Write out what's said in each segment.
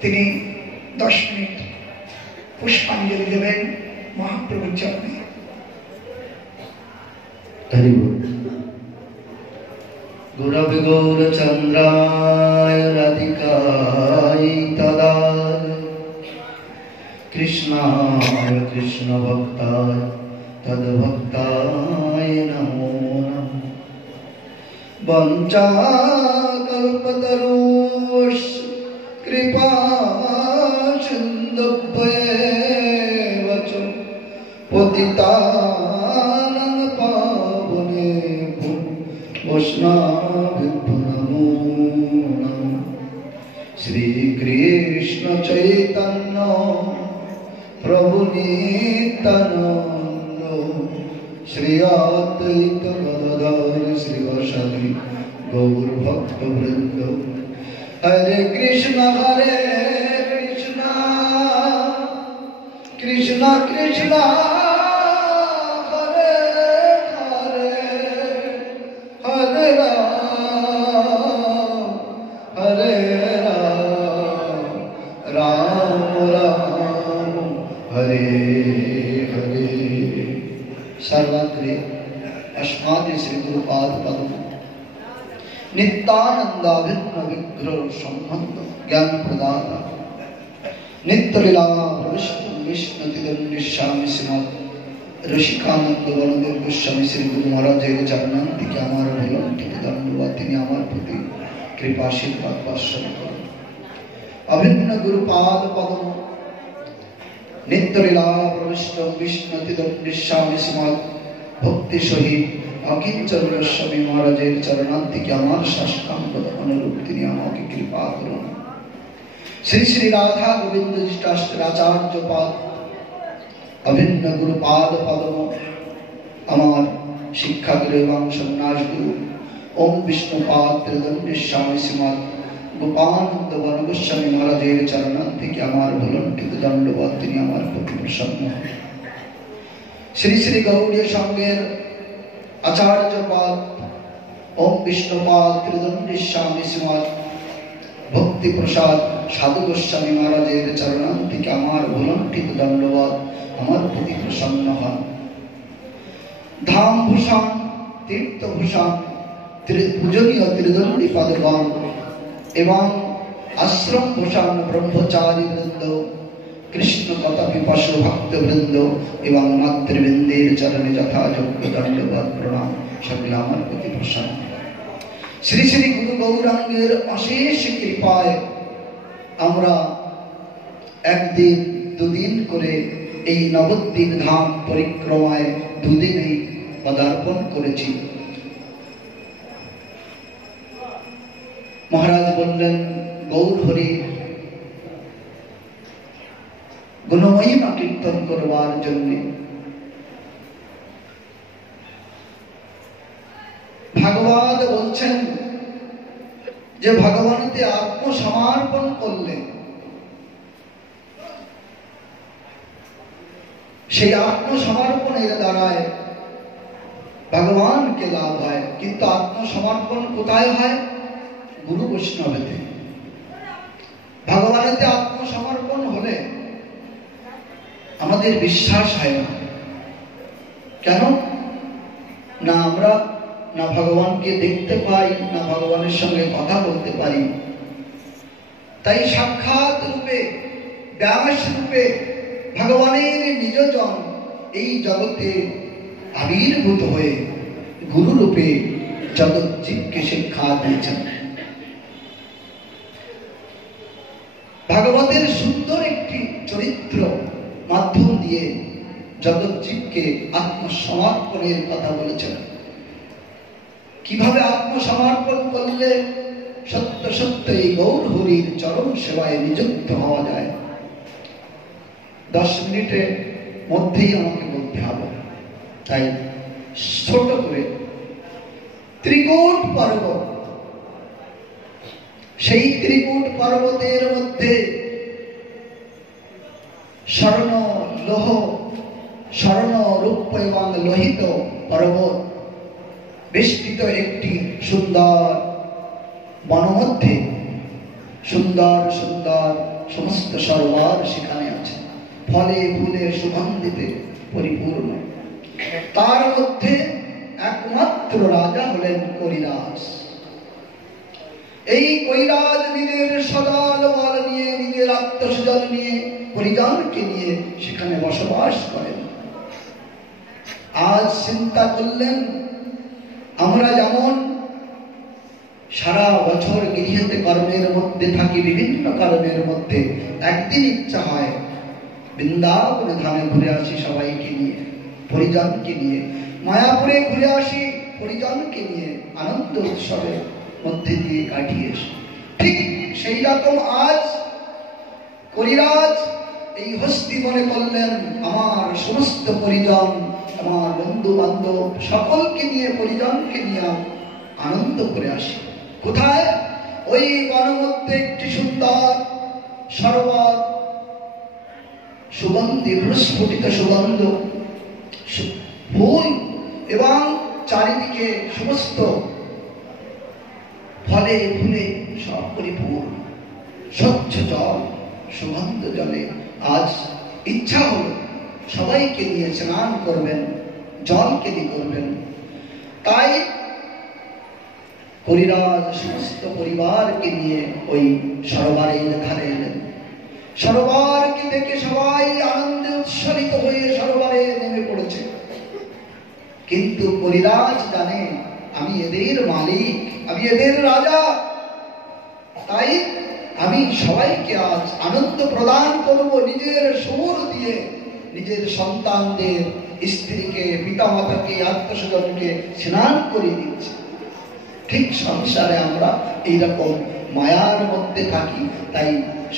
তিনি 10 মিনিট পুষ্পাঞ্জলি দেবেন মহাপ্রভুর চরণে। গুরবে গৌরচন্দ্রায় রাধিকায় তদার কৃষ্ণায় কৃষ্ণ ভক্তায় তদ্ভক্তায় নমো নমঃ। বঞ্চা কল্পতরুষ কৃপা সিন্ধুভ্যেব চ পতিতানাং পাবনেভ্যো বৈষ্ণবেভ্যো নমো নমঃ। শ্রীকৃষ্ণ চৈতন্য প্রভু নিত্যানন্দ শ্রী অদ্বৈত গদাধর শ্রীবাসাদি গৌর ভক্ত বৃন্দ। হরে কৃষ্ণ কৃষ্ণ কৃষ্ণ হরে হরে হরে রাম হরে রাম রাম রাম হরে হরে। सर्वत्र अस्मादि श्री गुरुपाद पद्म नित्यानंदाभिन्न विग्रह संबंध ज्ञान प्रदाता नित्य लीला प्रविष्ट विष्णु तिदंडिश्यामि श्रीमद रसिकानंद वनदेव गोस्वामी श्री गुरु महाराजेर चरणान्तिके आमार भोलंठित दंडवत तिनि आमार प्रति कृपाशीर्वाद वर्षण करुन। अभिन्न गुरुपाद पद्म नित्य लीला प्रविष्ट विष्णु तिदंडिश्यामि श्रीमद भक्ति सहित अकिंचन गोस्वामी महाराजेर चरणान्तिके आमार साष्टांग अनुरूप तिनि आमाके कृपा करुन। श्री श्री राधा गोविंद जिष्टाचार्य पाद अभिन्न गुरुपाद पद्म आमार शिक्षा गुरु एवं सन्यास गुरु ओम विष्णुपाद त्रिदंडिश्यामि श्रीमद गोपानंद वन गोस्वामी महाराजेर चरणान्तिके आमार भोलंठित दंडवत तिनि आमार प्रति प्रसन्न हन। श्री श्री गौड़ीय संघेर आचार्य पाद ओम विष्णुपाद त्रिदंडिश्यामि श्रीमद भक्ति प्रसाद साधु गोस्वामी महाराजेर चरणान्तिके आमार भोलंठित दंडवत आमार प्रति प्रसन्न हन। धाम भूषण तीर्थ भूषण पूजनीय त्रिदंडी पदगण एवं आश्रम भूषण ब्रह्मचारी वृंद कृष्ण कथा पिपासु भक्त वृंद एवं मातृवृंदेर चरणे यथायोग्य दंडवत प्रणाम सकले आमार प्रति प्रसन्न। श्री श्री गुरु गौरांगेर अशेष कृपाय आमरा एक दिन दुदिन करे এই নবদ্বীপ ধাম পরিক্রমায় দুদিনেই পদার্পণ করেছি। মহারাজ বললেন গৌর হরি গুণমহিমা কীর্তন করবার জন্য। ভাগবত বলছেন যে ভগবানকে আত্মসমর্পণ করলে সেই আত্মসমর্পণের দ্বারায় ভগবানকে লাভ হয়। কিন্তু আত্মসমর্পণ কোথায় হয়? গুরু বৈষ্ণবেতে। ভগবানেতে আত্মসমর্পণ হলে আমাদের বিশ্বাস হয় না। কেন না? আমরা না ভগবানকে দেখতে পাই, না ভগবানের সঙ্গে কথা বলতে পারি। তাই সাক্ষাৎ রূপে ব্যাস রূপে ভগবানের নিজজন এই জগতে আবির্ভূত হয়ে গুরু রূপে জগৎ জীবকে শিক্ষা দিয়েছেন। ভাগবতের সুন্দর একটি চরিত্র মাধ্যম দিয়ে জগৎ জীবকে আত্মসমর্পণের কথা বলেছেন। কিভাবে আত্মসমর্পণ করলে সত্য সত্য এই গৌর হরির চরম সেবায় নিযুক্ত হওয়া যায়। 10 মিনিটের মধ্যেই আমাকে বলতে হবে। তাই ছোট করে ত্রিকূট পর্বত, সেই ত্রিকূট পর্বতের মধ্যে স্বর্ণ লৌহ স্বর্ণ রূপ এবং লোহিত পর্বত বেষ্টিত একটি সুন্দর বনমধ্যে সুন্দর সুন্দর সমস্ত সরোবর সেখানে আছে, ফলে ফুলে সুগন্ধিতে পরিপূর্ণ। তার মধ্যে একমাত্র রাজা হলেন করিরাজ। এই করিরাজ নিজের সদল বল নিয়ে, নিজের আত্মসুজন নিয়ে, পরিজনকে নিয়ে সেখানে বসবাস করেন। আজ চিন্তা করলেন, আমরা যেমন সারা বছর গৃহেতে কর্মের মধ্যে থাকি, বিভিন্ন কর্মের মধ্যে, একদিন ইচ্ছা হয় বৃন্দাবন ধামে ঘুরে আসি সবাইকে নিয়ে, পরিজনকে নিয়ে, মায়াপুরে ঘুরে আসি পরিজনকে নিয়ে, আনন্দ উৎসবের মধ্যে দিয়ে কাটিয়ে এসি। ঠিক সেই রকম আজ করিরাজ এই হস্তি মনে করলেন, আমার সমস্ত পরিজন, আমার বন্ধু বান্ধব সকলকে নিয়ে, পরিজনকে নিয়ে আনন্দ করে আসি। কোথায়? ওই বনের মধ্যে একটি সুন্দর সরোবর, সুগন্ধি, প্রস্ফুটিত সুগন্ধ ফুল এবং চারিদিকে সমস্ত ফলে ফুলে সব পরিপূর্ণ, স্বচ্ছ জল, সুগন্ধ জলে। আজ ইচ্ছা হলো সবাইকে নিয়ে স্নান করবেন, জল কেলি করবেন। তাই করিরাজ সমস্ত পরিবারকে নিয়ে ওই সরোবরের ধারে এলেন। সরোবরকে দেখে সবাই আনন্দে উৎসাহিত হয়ে সরোবরে নেমে পড়েছে। কিন্তু করিরাজ জানে, আমি এদের মালিক, আমি এদের রাজা, তাই আমি সবাইকে আজ আনন্দ প্রদান করব নিজের সুর দিয়ে, নিজের সন্তানদের, স্ত্রীকে, পিতামাতাকে, আত্মস্বজনকে স্নান করিয়ে দিচ্ছে। ঠিক সংসারে আমরা এইরকম মায়ার মধ্যে থাকি, তাই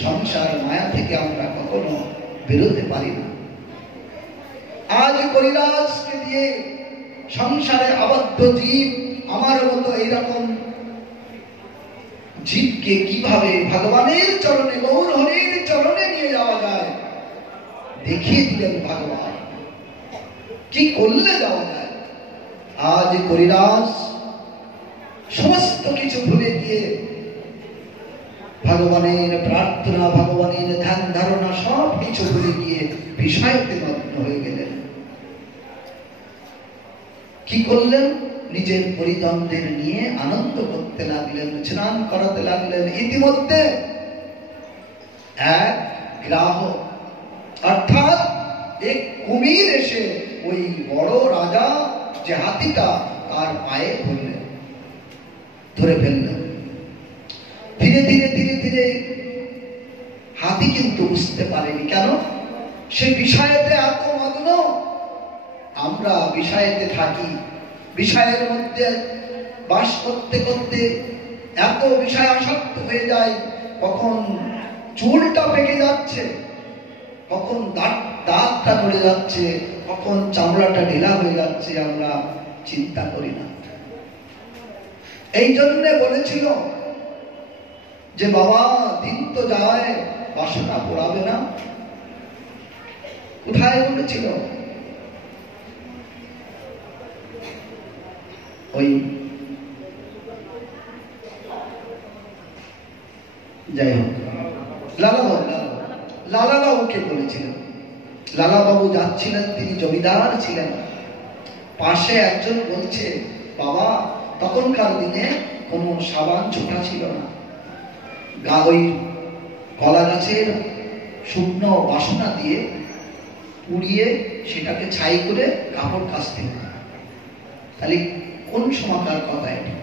সংসার মায়া থেকে আমরা কখনো বেরোতে পারি না। আজ করিরাজকে দিয়ে সংসারে আবদ্ধ জীব, আমার মতো এইরকম জীবকে কিভাবে ভগবানের চরণে, গৌর হরির চরণে নিয়ে যাওয়া যায় দেখিয়ে দিলেন ভগবান। কি করলে যাওয়া যায়? আজ করিরাজ সমস্ত কিছু ভুলে গিয়ে ভগবানের প্রার্থনা, ভগবানের ধ্যান ধারণা সব কিছু ভুলে গিয়ে বিষয়তে মগ্ন হয়ে গেলেন। কি করলেন? নিজের পরিজনদের নিয়ে আনন্দ করতে লাগলেন, স্নান করাতে লাগলেন। ইতিমধ্যে এক গ্রাহক, অর্থাৎ এক কুমির এসে ওই বড় রাজা যে হাতিটা, তার পায়ে ধরে ফেললেন। ধীরে ধীরে ধীরে ধীরে হাতি কিন্তু বুঝতে পারেনি। কেন? সে বিষয়েতে এত মগ্ন। আমরা বিষয়েতে থাকি, বিষয়ের মধ্যে বাস করতে করতে এত বিষয় আসক্ত হয়ে যায়, কখন চুলটা পেকে যাচ্ছে, কখন দাঁতটা পড়ে যাচ্ছে, কখন চামড়াটা ঢিলা হয়ে যাচ্ছে, আমরা চিন্তা করি না। এই জন্য বলেছিল যে বাবা, দিন তো যায়, বাসনা পোড়াবে না। কোথায় বলেছিল? ওই যাই হোক, লালাবাবুকে বলেছিলেন। লালাবাবু যাচ্ছিলেন, তিনি জমিদার ছিলেন। পাশে একজন বলছে, বাবা, তখনকার দিনে কোনো সাবান ছোটা ছিল না, ওই কলা গাছের শুকনো বাসনা দিয়ে পুড়িয়ে সেটাকে ছাই করে কাপড় কাচতে হতো। তাহলে কোন সময়কার কথা এটা?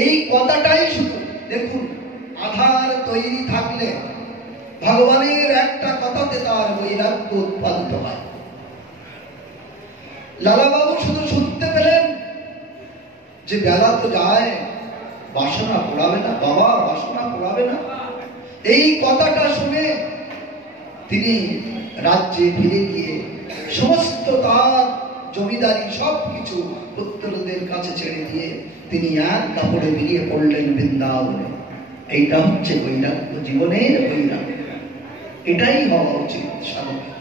এই কথাটাই শুধু দেখুন, আধার তৈরি থাকলে ভগবানের একটা কথাতে তার বৈরাগ্য উৎপাদিত হয়। লালাবাবু শুধু শুনতে পেলেন যে বেলা তো যায়, বাসনা পোড়াবে না, বাবা বাসনা পোড়াবে না। এই কথাটা শুনে তিনি রাজ্যে ফিরে গিয়ে সমস্ত তার জমিদারি সবকিছু পুত্রদের কাছে ছেড়ে দিয়ে তিনি এক কাপড়ে বেরিয়ে পড়লেন বৃন্দাবনে। এইটা হচ্ছে বৈরাগ্য, জীবনের বৈরাগ্য। এটাই হওয়া উচিত সাধকের।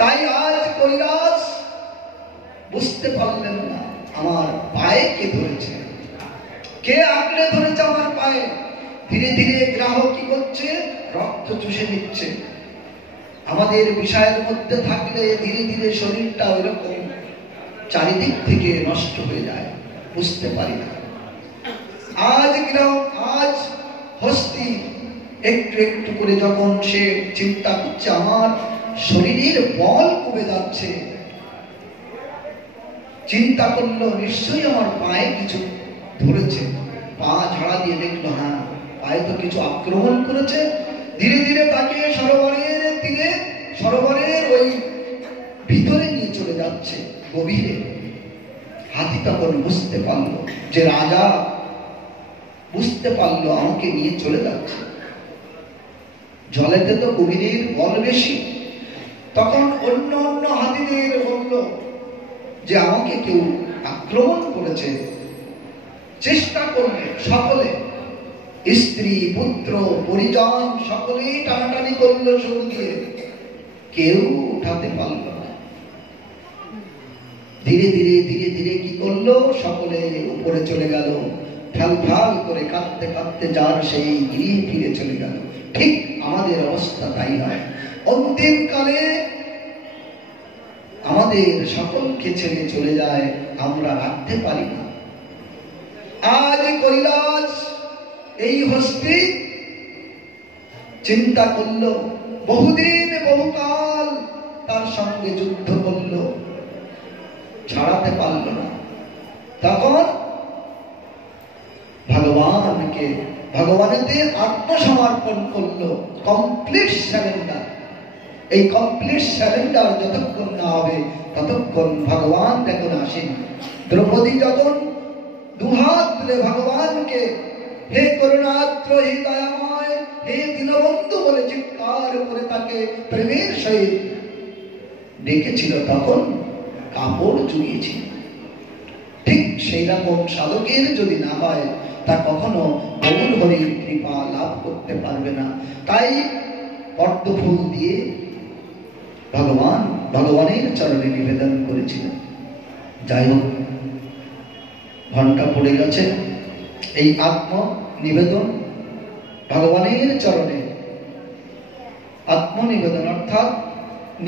তাই আজ করিরাজ বুঝতে পারলেন না, আমার পায়ে কে ধরেছে, কে আঁকড়ে ধরেছে আমার পায়ে। ধীরে ধীরে গ্রাহক কি করছে, রক্ত চুষে দিচ্ছে। আমাদের বিষয়ের মধ্যে থাকলে ধীরে ধীরে শরীরটা ওইরকম চারিদিক থেকে নষ্ট হয়ে যায়, বুঝতে পারি না। আজ গ্রাহক, আজ হস্তি একটু একটু করে যখন সে চিন্তা করছে আমার শরীরের বল কমে যাচ্ছে, চিন্তা করলো নিশ্চয়ই আমার পায়ে কিছু ধরেছে, পা ঝাড়া দিয়ে দেখলো হ্যাঁ পায়ে তো কিছু আক্রমণ করেছে। ধীরে ধীরে তাকে সরোবরের তীরে, সরোবরের ওই ভিতরে নিয়ে চলে যাচ্ছে গভীরে। হাতি তখন বুঝতে পারলো যে রাজা বুঝতে পারলো আমাকে নিয়ে চলে যাচ্ছে, জলেতে তো কুমিরের বল বেশি। তখন অন্য অন্য হাতিদের বলল যে আমাকে কেউ আক্রমণ করেছে। চেষ্টা করলে সকলে, স্ত্রী পুত্র পরিজন সকলেই টানাটানি করলো শুরু দিয়ে, কেউ উঠাতে পারল না। ধীরে ধীরে ধীরে ধীরে কি করলো, সকলে উপরে চলে গেল, ঠাল ঠাল করে কাঁদতে কাঁদতে যার সেই গৃহে ফিরে চলে গেল। ঠিক আমাদের অবস্থা তাই হয়। অন্তিম কালে আমাদের সকলকে ছেড়ে চলে যায়, আমরা রাখতে পারি না। আজ কৈলাস এই হস্তি চিন্তা করলো, বহুদিন বহুকাল তার সঙ্গে যুদ্ধ করলো, ছাড়াতে পারল না। তখন ভগবানকে, ভগবানেতে আত্মসমর্পণ করলো, কমপ্লিট সারেন্ডার। এই কমপ্লিট সারেন্ডার যতক্ষণ না হবে ততক্ষণ ভগবান দেখুন আসেন। দ্রৌপদী যখন দুহাত তুলে ভগবানকে হে করুণাত্র, হে দয়াময়, হে দীনবন্ধু বলে চিৎকার করে তাকে প্রেমের সহিত ডেকেছিল, তখন কাপড় জুড়িয়েছিল। ঠিক সেই রকম সাধকের যদি না হয় তা কখনো গৌর হরির কৃপা লাভ করতে পারবে না। তাই পদ্ম ফুল দিয়ে ভগবানের চরণে নিবেদন করেছিলেন। যাই হোক, ঘন্টা পড়ে গেছে। এই আত্ম নিবেদন ভগবানের চরণে, আত্মনিবেদন অর্থাৎ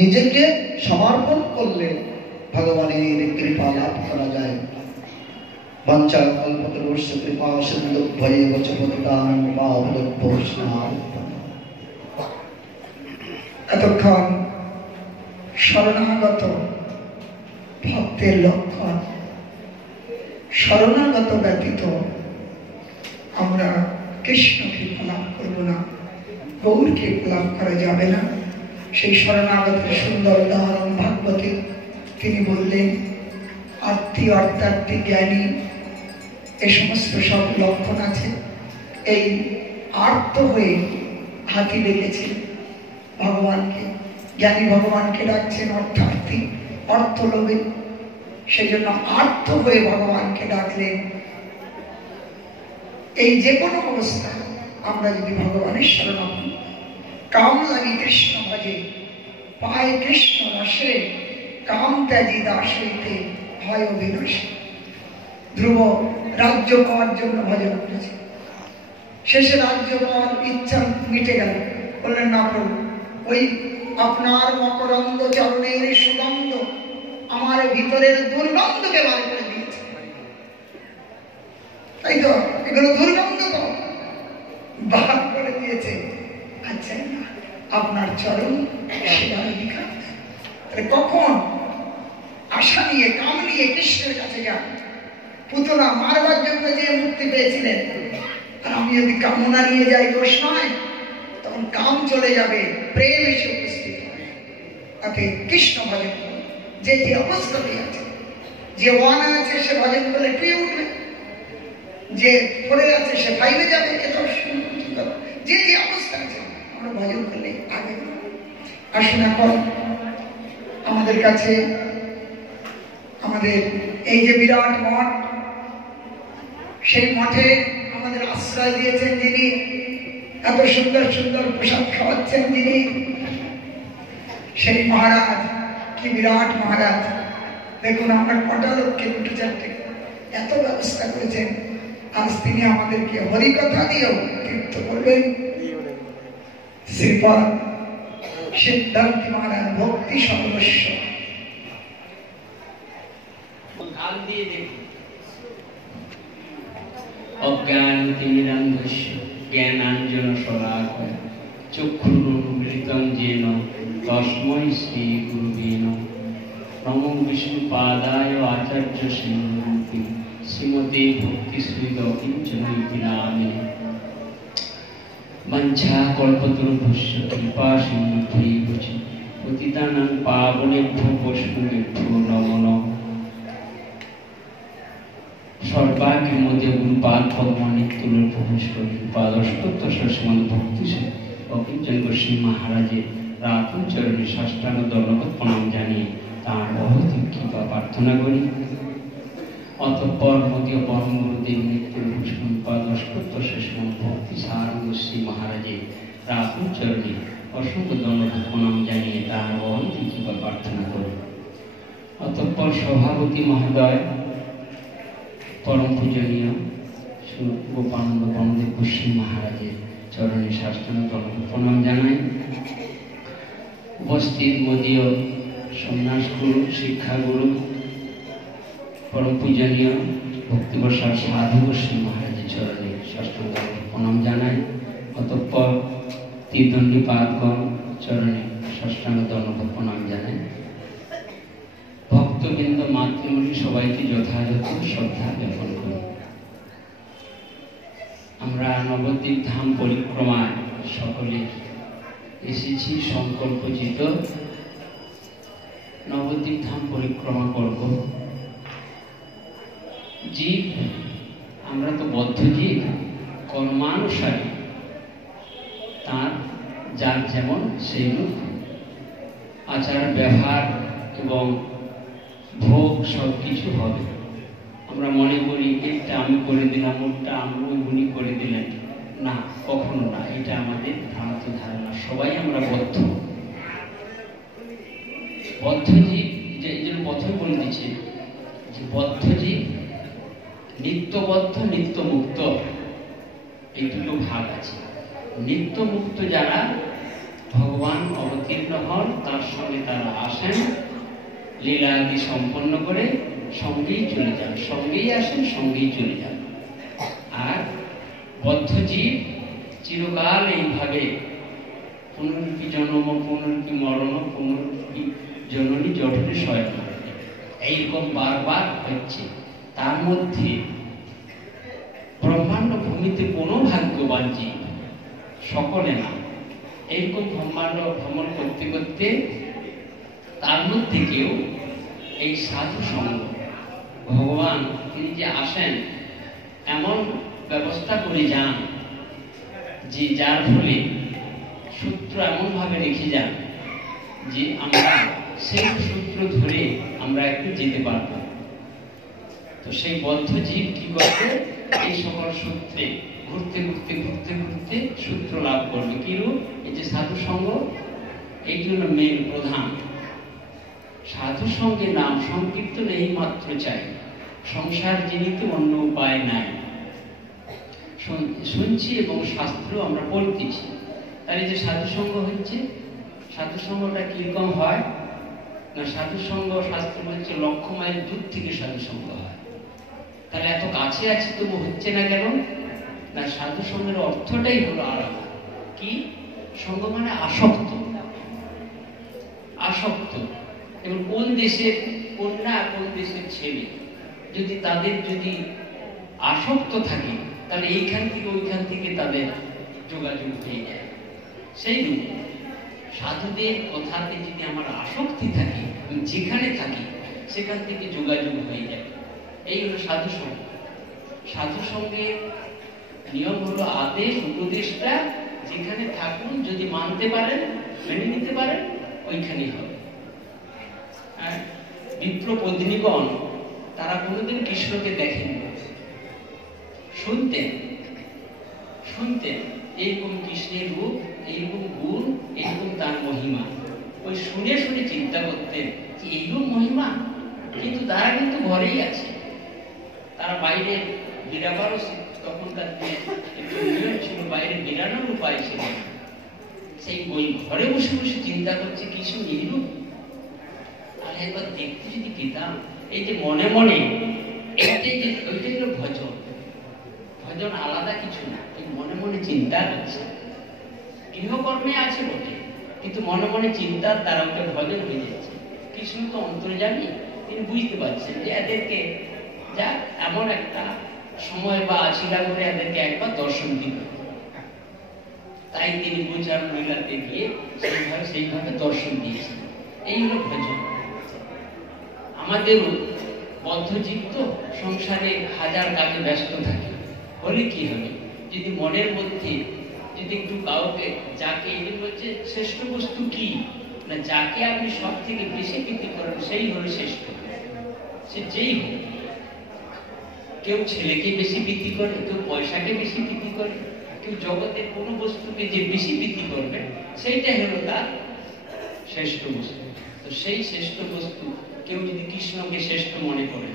নিজেকে সমর্পণ করলে ভগবানের কৃপা লাভ করা যায়। বঞ্চা কল্পতরুস্য কৃপা সিন্ধুভ্যেব চ পতিতানাং পাবনেভ্যো বৈষ্ণবেভ্যো। এতক্ষণ শরণাগত ভক্তের লক্ষণ, শরণাগত ব্যতীত আমরা কৃষ্ণকে লাভ করব না, গৌরকে লাভ করা যাবে না। সেই শরণাগতের সুন্দর উদাহরণ ভাগবতে তিনি বললেন, আত্মী অর্থাত্মী জ্ঞানী, এ সমস্ত সব লক্ষণ আছে। এই আর্ত হয়ে হাতি ডেকেছে ভগবানকে, জ্ঞানী ভগবানকে ডাকছেন অর্থার্থী, অর্থ লোভে, সেই জন্য আর্ত হয়ে ভগবানকে ডাকলেন। এই যে কোনো অবস্থা আমরা যদি ভগবানের শরণাপন্ন, কাম লাগি কৃষ্ণ ভজে, পায় কৃষ্ণ রসে, কাম ত্যাজি দাস হইতে হয় অভিনসে। ধ্রুব রাজ্য পাওয়ার জন্য ভজন করেছে, শেষে রাজ্য পাওয়ার ইচ্ছা মিটে গেল। বললেন না প্রভু, ওই আপনার মকরন্দ চরণের সুগন্ধ আমার ভিতরের দুর্গন্ধকে বার করে দিয়েছে। তাই তো, এগুলো দুর্গন্ধ তো বার করে দিয়েছে। আচ্ছা, আপনার চরণ সেবার অধিকার। কখন আশা নিয়ে, কাম নিয়ে কৃষ্ণের কাছে যান। পুতনা মারবার জন্য যে মুক্তি পেয়েছিলেন, আর আমি যদি কামনা নিয়ে যাই দোষ নয়, তখন কাম চলে যাবে, প্রেম এসে উপস্থিত হবে। তাকে কৃষ্ণ ভজন করুন, যে যে অবস্থাতে আছে। যে ওয়ানে আছে সে ভজন করলে টুয়ে উঠবে, যে ফোরে আছে সে ফাইভে যাবে। এত যে যে অবস্থা আছে আমরা ভজন করলে আগে। আসুন এখন আমাদের কাছে আমাদের এই যে বিরাট মঠ, সেই মঠে আমাদের আশ্রয় দিয়েছেন যিনি, এত সুন্দর সুন্দর প্রসাদ খাওয়াচ্ছেন যিনি, সেই মহারাজ কি বিরাট মহারাজ। দেখুন আমরা কটা লোককে দুটো চারটে এত ব্যবস্থা করেছেন। আজ তিনি আমাদেরকে হরিকথা দিয়েও তীর্থ করবেন। শ্রীপাদ সিদ্ধান্তি মহারাজ ভক্তি সর্বস্ব। অজ্ঞানতিমিরান্ধস্য জ্ঞানাঞ্জন শলাকয়া চক্ষুরুন্মীলিতং যেন তস্मै শ্রী গুরুবে নমঃ। নমো বিষ্ণুপাদায় আচার্য সিংহরূপে শ্রীমতে ভক্তিশ্রীদ কিঞ্চনৈতি নামিনে। বাঞ্ছা কল্পতরুভ্যশ্চ কৃপা সিন্ধুভ্যৈব চ পতিতানাং পাবনেভ্যো বৈষ্ণবেভ্যো নমো নমঃ। সর্বাগ্রে মধ্যে গুরুপাদ ভগবানের তুলন প্রবেশ করি পাদস্পত্য শ্রীমদ ভক্তি অকিঞ্চন গোস্বামী মহারাজের রাতুল চরণে সাষ্টাঙ্গ দণ্ডবত প্রণাম জানিয়ে তাঁর অহৈতুক কৃপা প্রার্থনা করি। অতঃপর মধ্যে পরম গুরুদেব নিত্যভূষণ পাদস্পত্য শ্রীমদ ভক্তি সারঙ্গ গোস্বামী মহারাজের রাতুল চরণে অসংখ্য দণ্ডবত প্রণাম জানিয়ে তাঁর অহৈতুক কৃপা প্রার্থনা করি। অতঃপর সভাপতি মহোদয় পরম পূজনীয় গোপানন্দ বনদেব গোস্বামী মহারাজের চরণে সাষ্টাঙ্গ দণ্ডবত প্রণাম জানাই। উপস্থিত মদীয় সন্ন্যাস গুরু শিক্ষাগুরু পরম পূজনীয় ভক্তিবর্ষার সাধু গোস্বামী মহারাজের চরণে সাষ্টাঙ্গ দণ্ডবত প্রণাম জানাই। অতঃপর তীর্দণ্ডী পাদগণ চরণে সাষ্টাঙ্গ দণ্ডবত প্রণাম জানাই। ভক্তবৃন্দ মাতৃমণি সবাইকে যথাযথ শ্রদ্ধা জ্ঞাপন করি। আমরা নবদ্বীপ ধাম পরিক্রমায় সকলে এসেছি সংকল্পজিত। নবদ্বীপ ধাম পরিক্রমা করব। জীব, আমরা তো বদ্ধ জীব, কর্মানুসারে তার যার যেমন সেইরূপ আচার ব্যবহার এবং ভোগ সব কিছু হবে। আমরা মনে করি এটা আমি করে দিলাম, ওটা উনি করে দিলেন, না, কখনো না। এটা আমাদের ভ্রান্ত ধারণা। সবাই আমরা বদ্ধ জীব। যে এই জন্য প্রথমে বলে দিচ্ছে যে বদ্ধ জীব, নিত্যবদ্ধ নিত্য মুক্ত, এই দুটো ভাগ আছে। নিত্য মুক্ত যারা ভগবান অবতীর্ণ হন, তার সঙ্গে তারা আসেন, লীলা আদি সম্পন্ন করে সঙ্গেই চলে যান, সঙ্গেই আসেন, সঙ্গেই চলে যান। আর বদ্ধ জীব চিরকাল এইভাবে পুনরূপী জন্ম, পুনরূপী মরণ, পুনরূপী জননী জঠরে শয়ন, এইরকম বারবার হচ্ছে। তার মধ্যে ব্রহ্মাণ্ড ভূমিতে কোনো ভাগ্যবান জীব, সকলে না, এইরকম ব্রহ্মাণ্ড ভ্রমণ করতে করতে তার মধ্যে কেউ এই সাধু সঙ্গ, ভগবান তিনি যে আসেন এমন ব্যবস্থা করে যান যে যার ফলে সূত্র এমনভাবে রেখে যান যে আমরা সেই সূত্র ধরে আমরা একটু যেতে পারব। তো সেই বদ্ধ জীব কি করবে? এই সকল সূত্রে ঘুরতে ঘুরতে ঘুরতে ঘুরতে সূত্র লাভ করবে। কিরূপ? এই যে সাধু সঙ্গ, এইটি হলো মেন প্রধান। সাধু সঙ্গে নাম সংকীর্তন এই মাত্র চাই, সংসার জীবিতে অন্য উপায় নাই। শুনছি এবং শাস্ত্র আমরা পড়তেছি। তার এই যে সাধু সঙ্গ হচ্ছে, সাধু সঙ্গটা কিরকম হয় না, সাধু সঙ্গ শাস্ত্র বলছে 1,00,000 মাইল দূর থেকে সাধু সঙ্গ হয়। তাহলে এত কাছে আছে তবু হচ্ছে না কেন? না, সাধু সঙ্গের অর্থটাই হলো আলাদা। কি সঙ্গ মানে? আসক্ত। আসক্ত। এবং কোন দেশের কন্যা, কোন দেশের ছেলে যদি তাদের যদি আসক্ত থাকে, তাহলে এইখান থেকে ওইখান থেকে তাদের যোগাযোগ হয়ে যায়। সেই রূপে সাধুদের কথাতে যদি আমার আসক্তি থাকে, যেখানে থাকি সেখান থেকে যোগাযোগ হয়ে যায়। এই হলো সাধু সঙ্গ। সাধু সঙ্গের নিয়ম হলো আদেশ উপদেশটা যেখানে থাকুন, যদি মানতে পারেন, মেনে নিতে পারেন, ওইখানেই হবে। বিপ্র পত্নীগণ তারা কোনোদিন কৃষ্ণকে দেখেন, শুনতেন এইরকম কৃষ্ণের রূপ, এইরকম গুণ, এইরকম তার মহিমা। ওই শুনে শুনে চিন্তা করতেন যে এইরকম মহিমা, কিন্তু তারা কিন্তু ঘরেই আছে, তারা বাইরে বেরাবারও তখনকার দিনে একটু নিয়ম ছিল, বাইরে বেরানোর উপায় ছিল না। সেই ওই ঘরে বসে বসে চিন্তা করছে কিছু নিরূপ, আর একবার দেখতে যদি পেতাম, এই যে মনে মনে এটাই যে ওইটাই হলো ভজন। ভজন আলাদা কিছু না, ওই মনে মনে চিন্তা করছে, গৃহকর্মে আছে বটে, কিন্তু মনে মনে চিন্তার দ্বারা ওটা ভজন হয়ে যাচ্ছে। কৃষ্ণ তো অন্তর্যামী, তিনি বুঝতে পারছেন যে এদেরকে যা এমন একটা সময় বা আছিলা করে এদেরকে একবার দর্শন দিল, তাই তিনি বুঝার মহিলাতে গিয়ে সেইভাবে দর্শন দিয়েছেন। এই হলো ভজন। আমাদেরও বদ্ধজীব তো, সংসারে হাজার কাজে ব্যস্ত থাকে, হলে কি হবে যদি মনের মধ্যে যদি একটু কাউকে, যাকে এই বলছে শ্রেষ্ঠ বস্তু কি না, যাকে আপনি সব থেকে বেশি প্রীতি করেন সেই হলো শ্রেষ্ঠ। সে যেই হোক, কেউ ছেলেকে বেশি প্রীতি করে, কেউ পয়সাকে বেশি প্রীতি করে, কেউ জগতের কোনো বস্তুকে যে বেশি প্রীতি করবে সেইটাই হলো তার শ্রেষ্ঠ বস্তু। তো সেই শ্রেষ্ঠ বস্তু কেউ যদি কৃষ্ণকে শ্রেষ্ঠ মনে করে,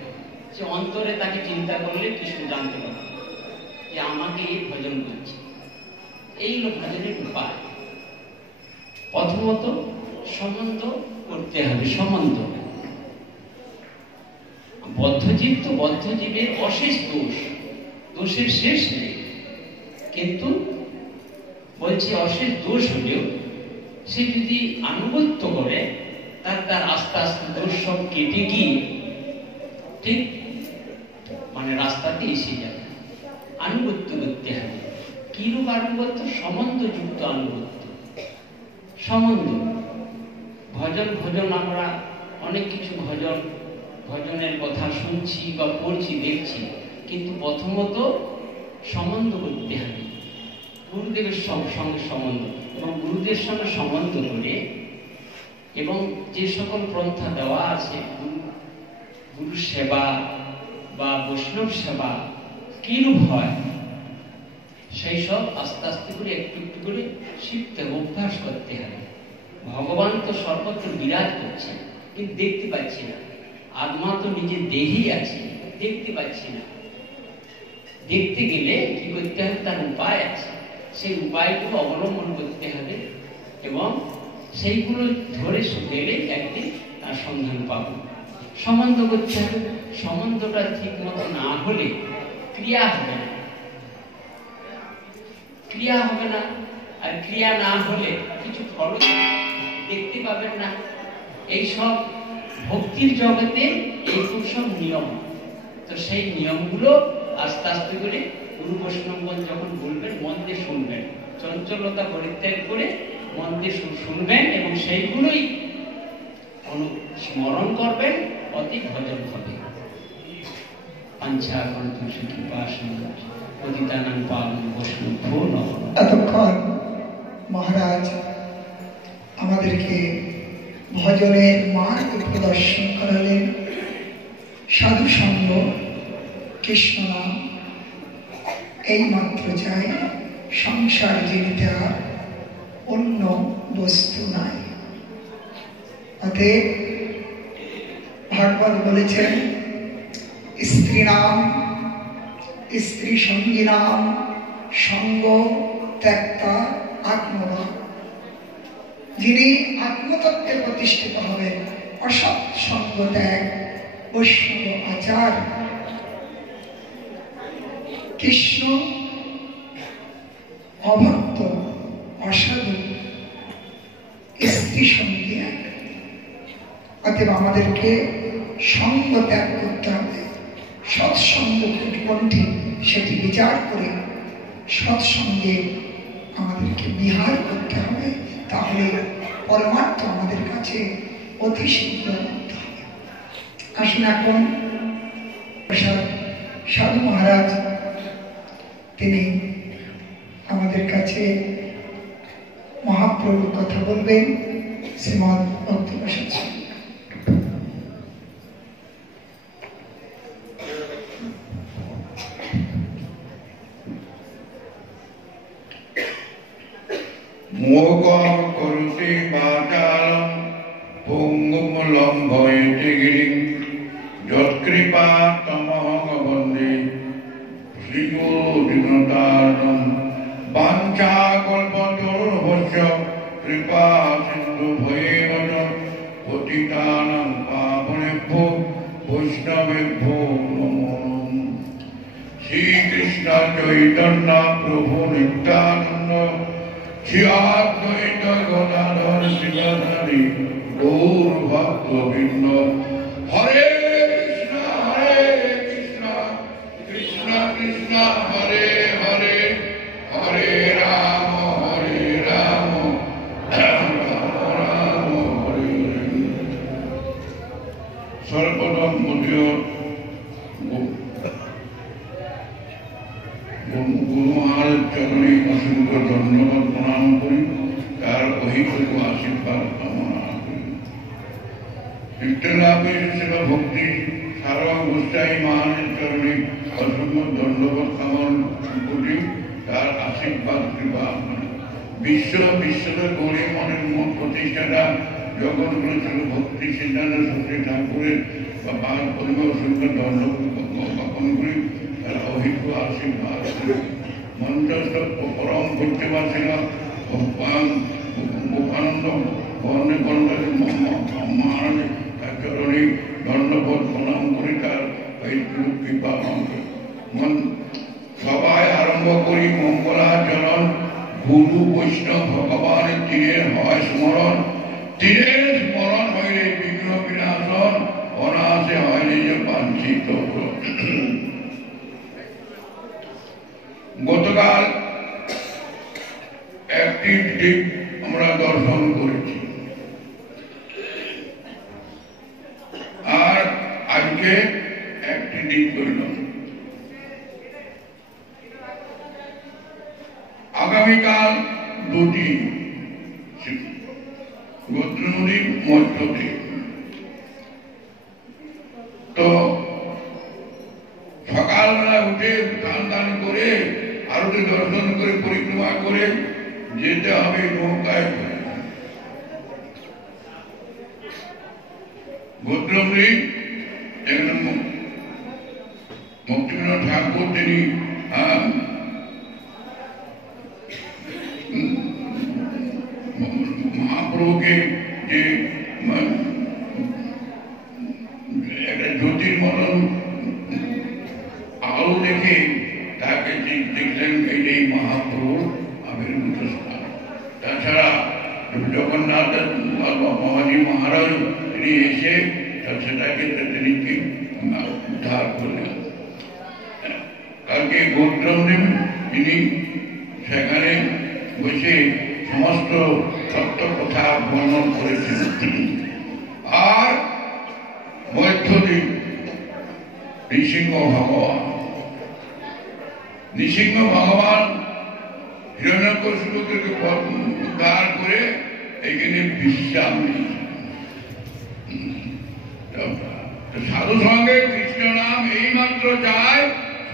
সে অন্তরে তাকে চিন্তা করলে কৃষ্ণ জানতে পারে যে আমাকে এই ভজন করছে। এই হলো ভজনের উপায়। প্রথমত সম্বন্ধ করতে হবে, সম্বন্ধ। বদ্ধজীব তো, বদ্ধজীবের অশেষ দোষ, দোষের শেষ নেই, কিন্তু বলছে অশেষ দোষ হলেও সে যদি আনুগত্য করে, তার আস্তে আস্তে দোষ সব কেটে গিয়ে ঠিক মানে রাস্তাতে এসে যাবে। আনুগত্য করতে হবে। কিরূপ আনুগত্য? সম্বন্ধযুক্ত আনুগত্য। সম্বন্ধ, ভজন ভজন আমরা অনেক কিছু ভজনের কথা শুনছি বা পড়ছি, দেখছি, কিন্তু প্রথমত সম্বন্ধ করতে হবে। গুরুদেবের সঙ্গে সম্বন্ধ, এবং গুরুদেবের সঙ্গে সম্বন্ধ করে, এবং যে সকল পন্থা দেওয়া আছে, গুরু সেবা বা বৈষ্ণব সেবা কিরূপ হয়, সেই সব আস্তে আস্তে করে একটু একটু করে শিখতে, অভ্যাস করতে হবে। ভগবান তো সর্বত্র বিরাজ করছে, কিন্তু দেখতে পাচ্ছি না। আত্মা তো নিজের দেহেই আছে, দেখতে পাচ্ছি না। দেখতে গেলে কি করতে হবে? তার উপায় আছে, সেই উপায়গুলো অবলম্বন করতে হবে, এবং সেইগুলো ধরে গেলে একদিন তার সন্ধান পাব। সম্বন্ধ করতে হবে। সম্বন্ধটা ঠিক মতো না হলে ক্রিয়া হবে না, ক্রিয়া হবে না। আর ক্রিয়া না হলে কিছু ফল দেখতে পাবেন না। এই সব ভক্তির জগতে এই খুব সব নিয়ম। তো সেই নিয়মগুলো আস্তে আস্তে করে গুরু বৈষ্ণবগণ যখন বলবেন, মন দিয়ে শুনবেন, চঞ্চলতা পরিত্যাগ করে মন দিয়ে শুনবেন, এবং সেইগুলোই স্মরণ করবেন, অতি ভজন হবে। এতক্ষণ মহারাজ আমাদেরকে ভজনের মার্গ প্রদর্শন করালেন। সাধু সঙ্গ, কৃষ্ণ নাম, এই মাত্র চাই। সংসার জীবিতে আর অন্য বস্তু নাই। অতএব ভাগবত বলেছেন, স্ত্রী নাম স্ত্রী সঙ্গী নাম সঙ্গ ত্যাক্তা আত্মবাদ। যিনি আত্মতত্ত্বে প্রতিষ্ঠিত হবেন, অসৎ সঙ্গ ত্যাগ, বৈষ্ণব আচার। কৃষ্ণ অভক্ত অসাধু স্ত্রী সঙ্গী এক। অতএব আমাদেরকে সঙ্গ ত্যাগ করতে হবে। সৎসঙ্গ কোনটি সেটি বিচার করে সৎসঙ্গে আমাদেরকে বিহার করতে হবে। তাহলে পরমার্থ আমাদের কাছে অতি শীঘ্র করতে হবে। আসুন এখন সাধু মহারাজ তিনি আমাদের কাছে মহাপ্রভুর কথা বলবেন। শ্রীমৎ ভক্তপ্রসাদ মুখং করুতি বাচালং পঙ্গুম লঙ্ঘয়তে গিরিং যৎকৃপা তমহং বন্দে শ্রীগুরু বাঞ্ছা কল্পতরুভ্যশ্চ কৃপা সিন্ধু ভয়েব চ পতিতানাং পাবনেভ্যো বৈষ্ণবেভ্যো নমো নমঃ। শ্রীকৃষ্ণ চৈতন্য প্রভু নিত্যানন্দ শ্রী অদ্বৈত গদাধর শিবধারী গৌর ভক্তবৃন্দ। হরে কৃষ্ণ কৃষ্ণ কৃষ্ণ হরে হরে, হরে রাম রাম রাম হরে হরে। সর্বপ্রথম মন্দির গুরু মহারাজ চরণে অসংখ্য ধন্যবাদ প্রণাম করি, তার অহিতু আশীর্বাদ কামনা করি। কীর্তনাপের সেবা ভক্তি সারা গোস্বাই মহারাজ চরণে অসংখ্য ধন্যবাদ কামনা করি, তার আশীর্বাদ কৃপা বিশ্বরে গৌরী মনের মত প্রতিষ্ঠাতা জগৎগুরু ছিল ভক্তি সিদ্ধান্ত সত্যি ঠাকুরের বা পাঁচ পরিবার অসংখ্য ধন্যবাদ জ্ঞাপন করি, তারা অভিজ্ঞ আশীর্বাদ মন্ত্রস্থ পরম ভক্তিবাসী ভগবান গোপানন্দ মহারাজ তার চরণে ধন্যবাদ প্রণাম করি, তার কৃপা সবাই আরম্ভ করি মঙ্গলাচরণ। গুরু বৈষ্ণব ভগবানের তীরের হয় স্মরণ, তীরের স্মরণ হইলে বিঘ্ন বিনাশন, অনাসে হয় নিজ বাঞ্ছিত। গতকাল একটি দ্বীপ আমরা দর্শন করেছি, আর আজকে একটি দ্বীপ করলাম। আগামীকাল দুটি গোত্রনদীর মধ্যে। তো সকালবেলা উঠে স্নান দান করে আরতি দর্শন করে পরিক্রমা করে যেতে হবে নৌকায় করে। গোত্রনদী মুক্তিবিনোদ ঠাকুর তিনি মহাপ্রভুকে যে একটা জ্যোতির মতন আলো দেখে তাকে দেখলেন এই মহাপ্রভু আবির্ভূত স্থান। তাছাড়া জগন্নাথ বাবাজি মহারাজ তিনি এসে সেটাকে তিনি উদ্ধার করলেন। কালকে গোত্রদেব তিনি সেখানে বসে সমস্ত তত্ত্ব কথা বর্ণন করেছেন। আর মধ্যদ্বীপ নৃসিংহ ভগবান হিরণ্যকশিপুকে উদ্ধার করে এখানে বিশ্রাম সাধু সঙ্গে কৃষ্ণ নাম এইমাত্র চায়,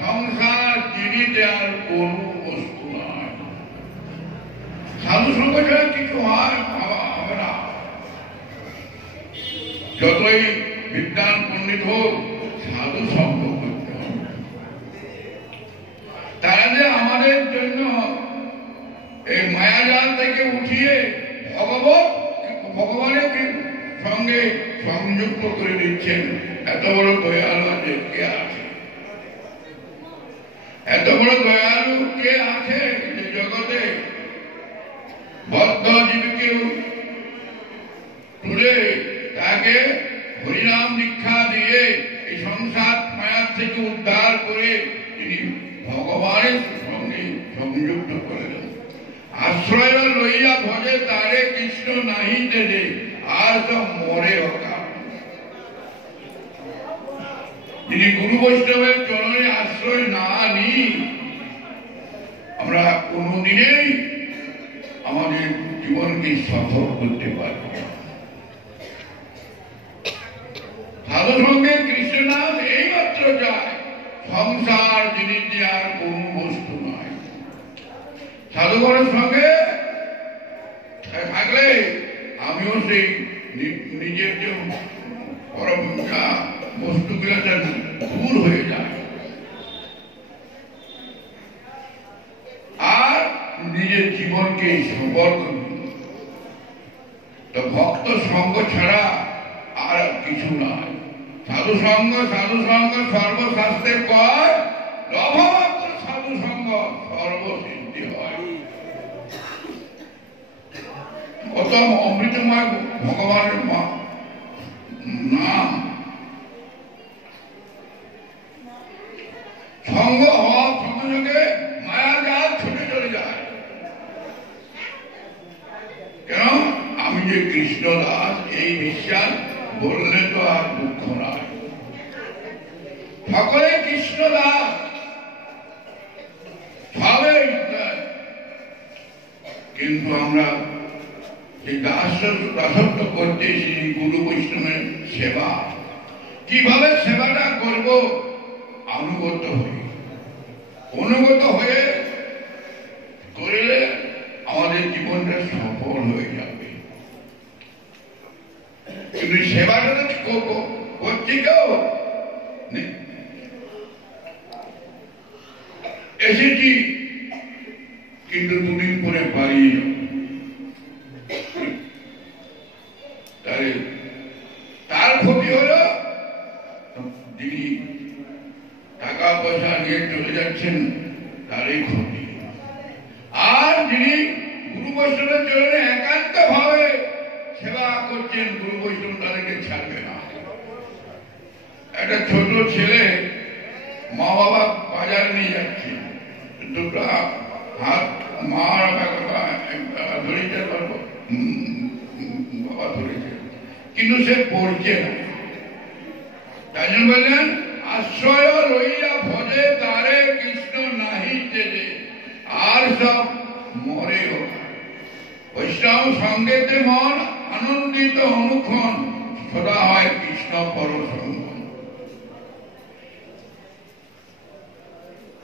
সংসার জীবিতে আর কোন বস্তু নয়। সাধু সঙ্গে ছাড়া কিছু হয় হবে না। যতই বিজ্ঞান পণ্ডিত হোক, সাধু সঙ্গ করতে হবে। তারা যে আমাদের জন্য এই মায়াজাল থেকে উঠিয়ে ভগবানের সঙ্গে সংযুক্ত করে দিচ্ছেন, এত বড় দয়ালু যে কে আছে? এত বড় দয়ালু কে আছে যে জগতে বদ্ধ জীবকেও তুলে তাকে হরিনাম দীক্ষা দিয়ে এই সংসার মায়ার থেকে উদ্ধার করে তিনি ভগবানের সঙ্গে সংযুক্ত করে দেন। আশ্রয় লইয়া ভজে তারে কৃষ্ণ নাহি দেবে, আর সব মরে অকাল। যিনি গুরু বৈষ্ণবের চরণে আশ্রয় না নিই, আমরা কোনদিনেই আমাদের জীবনকে সফল করতে পারব না। সাধু সঙ্গে কৃষ্ণ নাম এইমাত্র যায়, সংসার জিনিস আর কোন বস্তু নয়। সাধুগণের সঙ্গে থাকলে আমিও সেই নিজের যে পরম বস্তুগুলো দূর হয়ে যায়, আর নিজে নিজের জীবনকে সমর্পণ করল। তো ভক্ত সঙ্গ ছাড়া আর কিছু নয়। সাধু সঙ্গ সর্বশাস্ত্রে কয়, লভমাত্র সাধু সঙ্গ সর্বসিদ্ধি হয়। কত অমৃতময় ভগবানের নাম। সঙ্গ হওয়ার সঙ্গে সঙ্গে মায়া জাল ছুটে চলে যায়। কেন? আমি যে কৃষ্ণ দাস এই বিশ্বাস বললে তো আর দুঃখ নয়। সকলে কৃষ্ণ দাস, সবে কিন্তু আমরা সেই দাসত্ব করতে শ্রী গুরু বৈষ্ণবের সেবা। কিভাবে সেবাটা করব? অনুগত হয়ে করলে আমাদের জীবনটা সফল হয়ে যাবে। কিন্তু সেবাটা করছি কেউ এসেছি, কিন্তু দুদিন পরে পারিয়ে যাব। তার ক্ষতি হলো যিনি টাকা পয়সা নিয়ে চলে যাচ্ছেন, তারই ক্ষতি। আর যিনি গুরু বৈষ্ণবের চরণে একান্ত ভাবে সেবা করছেন, গুরু বৈষ্ণব তাদেরকে ছাড়বে না। একটা ছোট ছেলে মা বাবা বাজারে নিয়ে যাচ্ছে, দুটো হাত মা ধরেছে, বাবা ধরেছে, কিন্তু সে পড়ছে না। তাই জন্য বললেন, আশ্রয় লইয়া ভজে তারে কৃষ্ণ নাহি তেজে, আর সব মরে হোক। বৈষ্ণব সঙ্গেতে মন আনন্দিত অনুক্ষণ, সদা হয় কৃষ্ণ পরসঙ্গ।